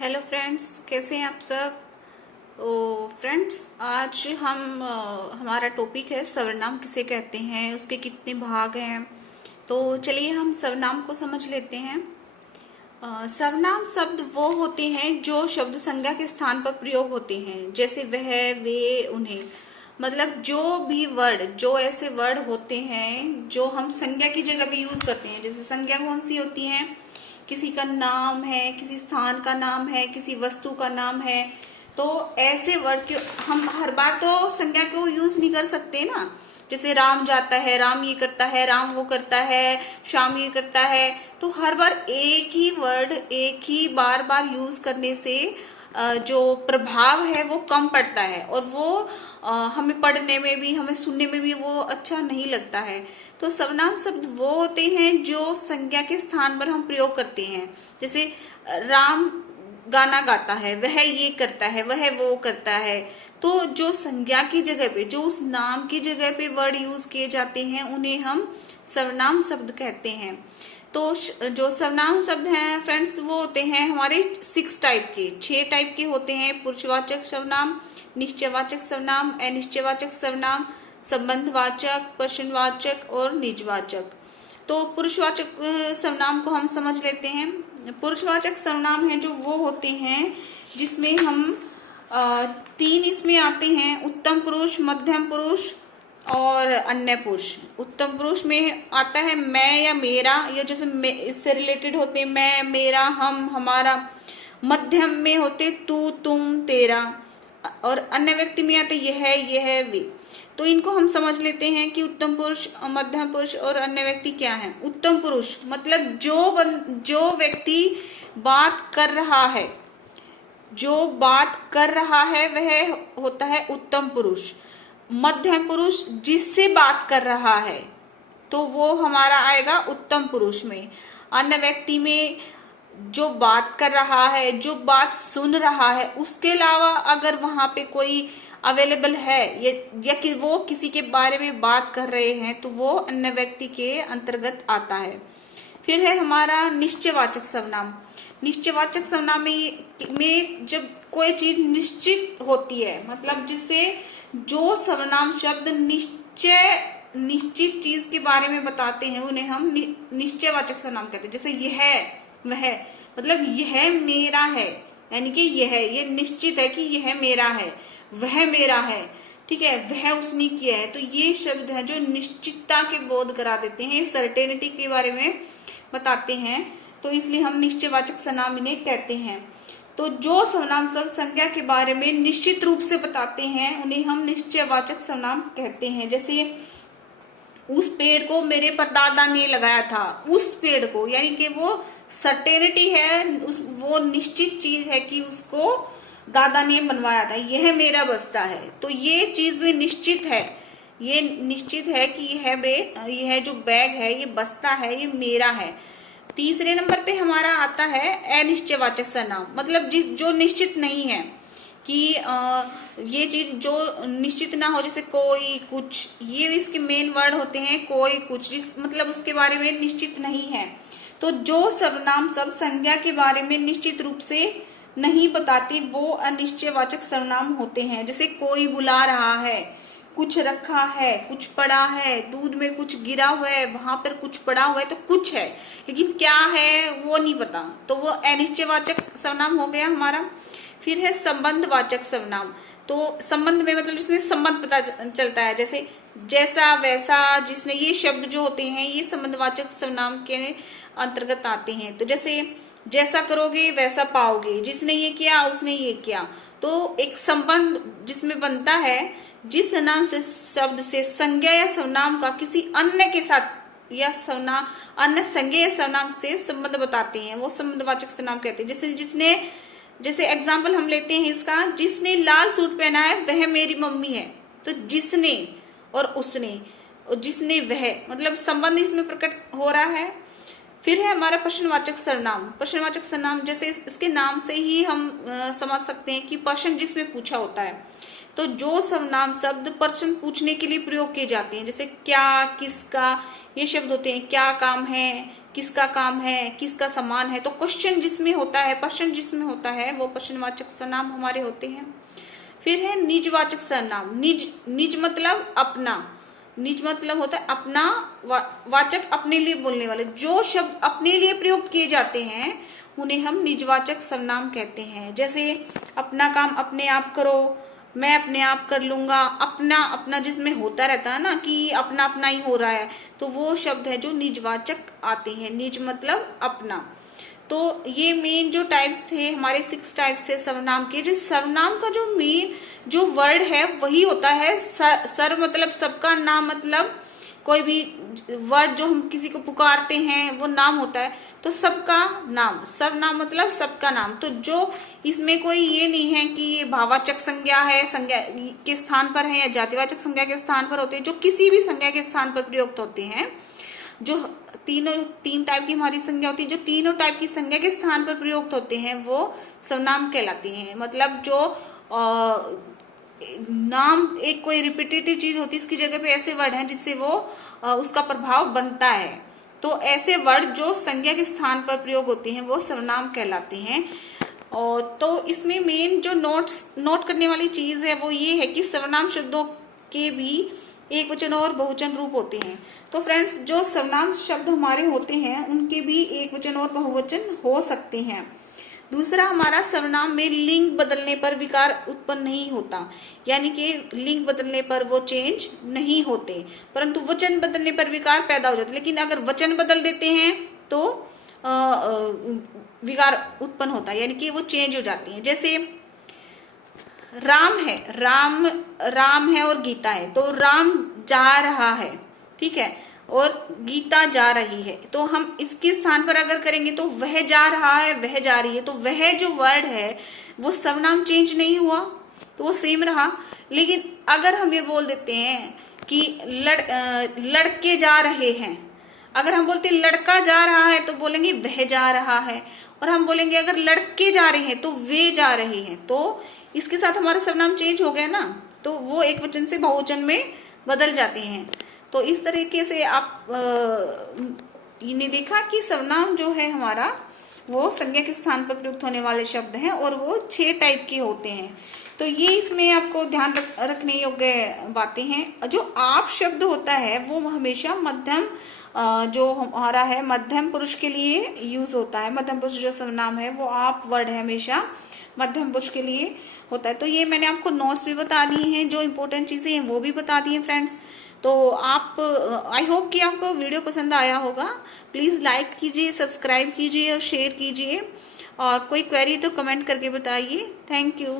Hello friends, कैसे हैं आप सब। तो फ्रेंड्स, आज हम हमारा टॉपिक है सर्वनाम किसे कहते हैं, उसके कितने भाग हैं। तो चलिए हम सर्वनाम को समझ लेते हैं। सर्वनाम शब्द वो होते हैं जो शब्द संज्ञा के स्थान पर प्रयोग होते हैं, जैसे वह, वे, उन्हें। मतलब जो भी वर्ड, जो ऐसे वर्ड होते हैं जो हम संज्ञा की जगह पे यूज करते हैं। जैसे संज्ञा कौन सी होती है, किसी का नाम है, किसी स्थान का नाम है, किसी वस्तु का नाम है। तो ऐसे वर्ड के हम हर बार तो संज्ञा को यूज नहीं कर सकते ना। जैसे राम जाता है, राम ये करता है, राम वो करता है, श्याम ये करता है। तो हर बार एक ही वर्ड एक ही बार बार यूज करने से जो प्रभाव है वो कम पड़ता है, और वो हमें पढ़ने में भी, हमें सुनने में भी वो अच्छा नहीं लगता है। तो सर्वनाम शब्द वो होते हैं जो संज्ञा के स्थान पर हम प्रयोग करते हैं। जैसे राम गाना गाता है, वह ये करता है, वह वो करता है। तो जो संज्ञा की जगह पे, जो उस नाम की जगह पे वर्ड यूज किए जाते हैं, उन्हें हम सर्वनाम शब्द कहते हैं। तो जो सर्वनाम शब्द हैं फ्रेंड्स, वो होते हैं हमारे 6 टाइप के होते हैं। पुरुषवाचक सर्वनाम, निश्चयवाचक सर्वनाम, अनिश्चयवाचक सर्वनाम, संबंधवाचक, प्रश्नवाचक और निजवाचक। तो पुरुषवाचक सर्वनाम को हम समझ लेते हैं। पुरुषवाचक सर्वनाम है जो वो होते हैं जिसमें हम 3 इसमें आते हैं: उत्तम पुरुष, मध्यम पुरुष और अन्य पुरुष। उत्तम पुरुष में आता है मैं या मेरा, या जैसे इससे रिलेटेड होते हैं मैं, मेरा, हम, हमारा। मध्यम में होते तू, तुम, तेरा। और अन्य व्यक्ति में आते यह, वे। तो इनको हम समझ लेते हैं कि उत्तम पुरुष, मध्यम पुरुष और अन्य व्यक्ति क्या है। उत्तम पुरुष मतलब जो व्यक्ति बात कर रहा है, जो बात कर रहा है वह होता है उत्तम पुरुष। मध्यम पुरुष जिससे बात कर रहा है, तो वो हमारा आएगा उत्तम पुरुष में। अन्य व्यक्ति में जो बात कर रहा है, जो बात सुन रहा है, उसके अलावा अगर वहां पे कोई अवेलेबल है या कि वो किसी के बारे में बात कर रहे हैं, तो वो अन्य व्यक्ति के अंतर्गत आता है। फिर है हमारा निश्चयवाचक सर्वनाम। निश्चयवाचक सर्वनाम में जब कोई चीज निश्चित होती है, मतलब जिससे जो सर्वनाम शब्द निश्चित चीज के बारे में बताते हैं, उन्हें हम निश्चयवाचक सर्वनाम कहते हैं। जैसे यह, वह, मतलब यह मेरा है, यानी कि ये निश्चित है कि यह मेरा है, वह मेरा है, ठीक है, वह उसने किया है। तो ये शब्द है जो निश्चितता के बोध करा देते हैं, सर्टेनिटी के बारे में बताते हैं। तो इसलिए हम निश्चयवाचक सर्वनाम इन्हें कहते हैं। तो जो सर्वनाम शब्द संज्ञा के बारे में निश्चित रूप से बताते हैं, उन्हें हम निश्चयवाचक सर्वनाम कहते हैं। जैसे उस पेड़ को मेरे परदादा ने लगाया था, उस पेड़ को, यानी कि वो सर्टेनिटी है, वो निश्चित चीज है कि उसको दादा ने बनवाया था, यह मेरा बस्ता है। तो ये चीज भी निश्चित है, ये निश्चित है कि यह जो बैग है, ये बस्ता है, ये मेरा है। तीसरे नंबर पे हमारा आता है अनिश्चयवाचक सर्वनाम। मतलब जो निश्चित नहीं है कि ये चीज जो निश्चित ना हो, जैसे कोई, कुछ, ये इसके मेन वर्ड होते हैं। कोई, कुछ, मतलब उसके बारे में निश्चित नहीं है। तो जो सर्वनाम सब संज्ञा के बारे में निश्चित रूप से नहीं बताती, वो अनिश्चयवाचक सर्वनाम होते हैं। जैसे कोई बुला रहा है, कुछ रखा है, कुछ पड़ा है, दूध में कुछ गिरा हुआ है, वहां पर कुछ पड़ा हुआ है, तो कुछ है, लेकिन क्या है वो नहीं पता। तो वो अनिश्चयवाचक सर्वनाम हो गया हमारा। फिर है संबंधवाचक सर्वनाम। तो संबंध में मतलब जिसमें संबंध पता चलता है, जैसे जैसा, वैसा, जिसने, ये शब्द जो होते हैं ये संबंधवाचक सर्वनाम के अंतर्गत आते हैं। तो जैसा करोगे वैसा पाओगे, जिसने ये किया उसने ये किया। तो एक संबंध जिसमें बनता है, जिस नाम से शब्द से संज्ञा या सर्वनाम का किसी अन्य के साथ या सर्वनाम, अन्य संज्ञा या सर्वनाम से संबंध बताते हैं, वो संबंधवाचक सर्वनाम कहते हैं। जैसे एग्जाम्पल हम लेते हैं इसका, जिसने लाल सूट पहना है वह मेरी मम्मी है। तो जिसने और उसने और जिसने, वह, मतलब संबंध इसमें प्रकट हो रहा है। फिर है हमारा प्रश्नवाचक सर्वनाम। प्रश्नवाचक सर्वनाम जैसे इसके नाम से ही हम समझ सकते हैं कि प्रश्न जिसमें पूछा होता है। तो जो सर्वनाम शब्द प्रश्न पूछने के लिए प्रयोग किए जाते हैं, जैसे क्या, किसका, ये शब्द होते हैं। क्या काम है, किसका काम है, किसका सामान है। तो क्वेश्चन जिसमें होता है, प्रश्न जिसमें होता है, वो प्रश्नवाचक सर्वनाम हमारे होते हैं। फिर है निजवाचक सर्वनाम। निज मतलब अपना। निज मतलब होता है अपना, वाचक अपने लिए बोलने वाले। जो शब्द अपने लिए प्रयोग किए जाते हैं उन्हें हम निजवाचक सर्वनाम कहते हैं। जैसे अपना काम अपने आप करो, मैं अपने आप कर लूंगा। अपना, अपना जिसमें होता रहता है ना कि अपना अपना ही हो रहा है, तो वो शब्द है जो निजवाचक आते हैं। निज मतलब अपना। तो ये मेन जो टाइप्स थे हमारे 6 टाइप्स थे सर्वनाम के। जो सर्वनाम का जो मेन जो वर्ड है वही होता है सर्व मतलब सबका, नाम मतलब कोई भी वर्ड जो हम किसी को पुकारते हैं वो नाम होता है। तो सबका नाम, सर्वनाम मतलब सबका नाम। तो जो इसमें कोई ये नहीं है कि ये भाववाचक संज्ञा है, संज्ञा के स्थान पर है, या जातिवाचक संज्ञा के स्थान पर होते हैं। जो किसी भी संज्ञा के स्थान पर प्रयुक्त होते हैं, जो तीन टाइप की हमारी संज्ञा होती है, जो तीनों टाइप की संज्ञा के स्थान पर प्रयुक्त होते हैं वो सर्वनाम कहलाते हैं। मतलब जो नाम एक कोई रिपीटेटिव चीज होती है, इसकी जगह पे ऐसे वर्ड हैं जिससे वो उसका प्रभाव बनता है। तो ऐसे वर्ड जो संज्ञा के स्थान पर प्रयोग होते हैं वो सर्वनाम कहलाते हैं। और तो इसमें मेन जो नोट करने वाली चीज है वो ये है कि सर्वनाम शब्दों के भी एक वचन और बहुवचन रूप होते हैं। तो फ्रेंड्स, जो सर्वनाम शब्द हमारे होते हैं उनके भी एक वचन और बहुवचन हो सकते हैं। दूसरा हमारा सर्वनाम में लिंग बदलने पर विकार उत्पन्न नहीं होता, यानी कि लिंग बदलने पर वो चेंज नहीं होते, परंतु वचन बदलने पर विकार पैदा हो जाते। लेकिन अगर वचन बदल देते हैं तो विकार उत्पन्न होता है, यानी कि वो चेंज हो जाती है। जैसे राम है, राम है और गीता है। तो राम जा रहा है, ठीक है, और गीता जा रही है। तो हम इसके स्थान पर अगर करेंगे तो वह जा रहा है, वह जा रही है। तो वह जो वर्ड है वो सर्वनाम चेंज नहीं हुआ, तो वो सेम रहा। लेकिन अगर हम ये बोल देते हैं कि लड़के जा रहे हैं, अगर हम बोलते लड़का जा रहा है तो बोलेंगे वह जा रहा है। और हम बोलेंगे अगर लड़के जा रहे हैं तो वे जा रहे हैं। तो इसके साथ हमारा सर्वनाम चेंज हो गया ना, तो वो एक वचन से बहुवचन में बदल जाते हैं। तो इस तरीके से आप इन्हें देखा कि सर्वनाम जो है हमारा वो संज्ञा के स्थान पर प्रयुक्त होने वाले शब्द हैं और वो 6 टाइप के होते हैं। तो ये इसमें आपको ध्यान रखने योग्य बातें हैं। जो आप शब्द होता है वो हमेशा मध्यम जो हमारा है मध्यम पुरुष के लिए यूज होता है। मध्यम पुरुष जो सर्वनाम है वो आप वर्ड है हमेशा मध्यम पुरुष के लिए होता है। तो ये मैंने आपको नोट्स भी बता दिए हैं, जो इम्पोर्टेंट चीजें हैं वो भी बता दी हैं फ्रेंड्स। तो आप आई होप कि आपको वीडियो पसंद आया होगा। प्लीज लाइक कीजिए, सब्सक्राइब कीजिए और शेयर कीजिए। और कोई क्वेरी तो कमेंट करके बताइए। Thank you.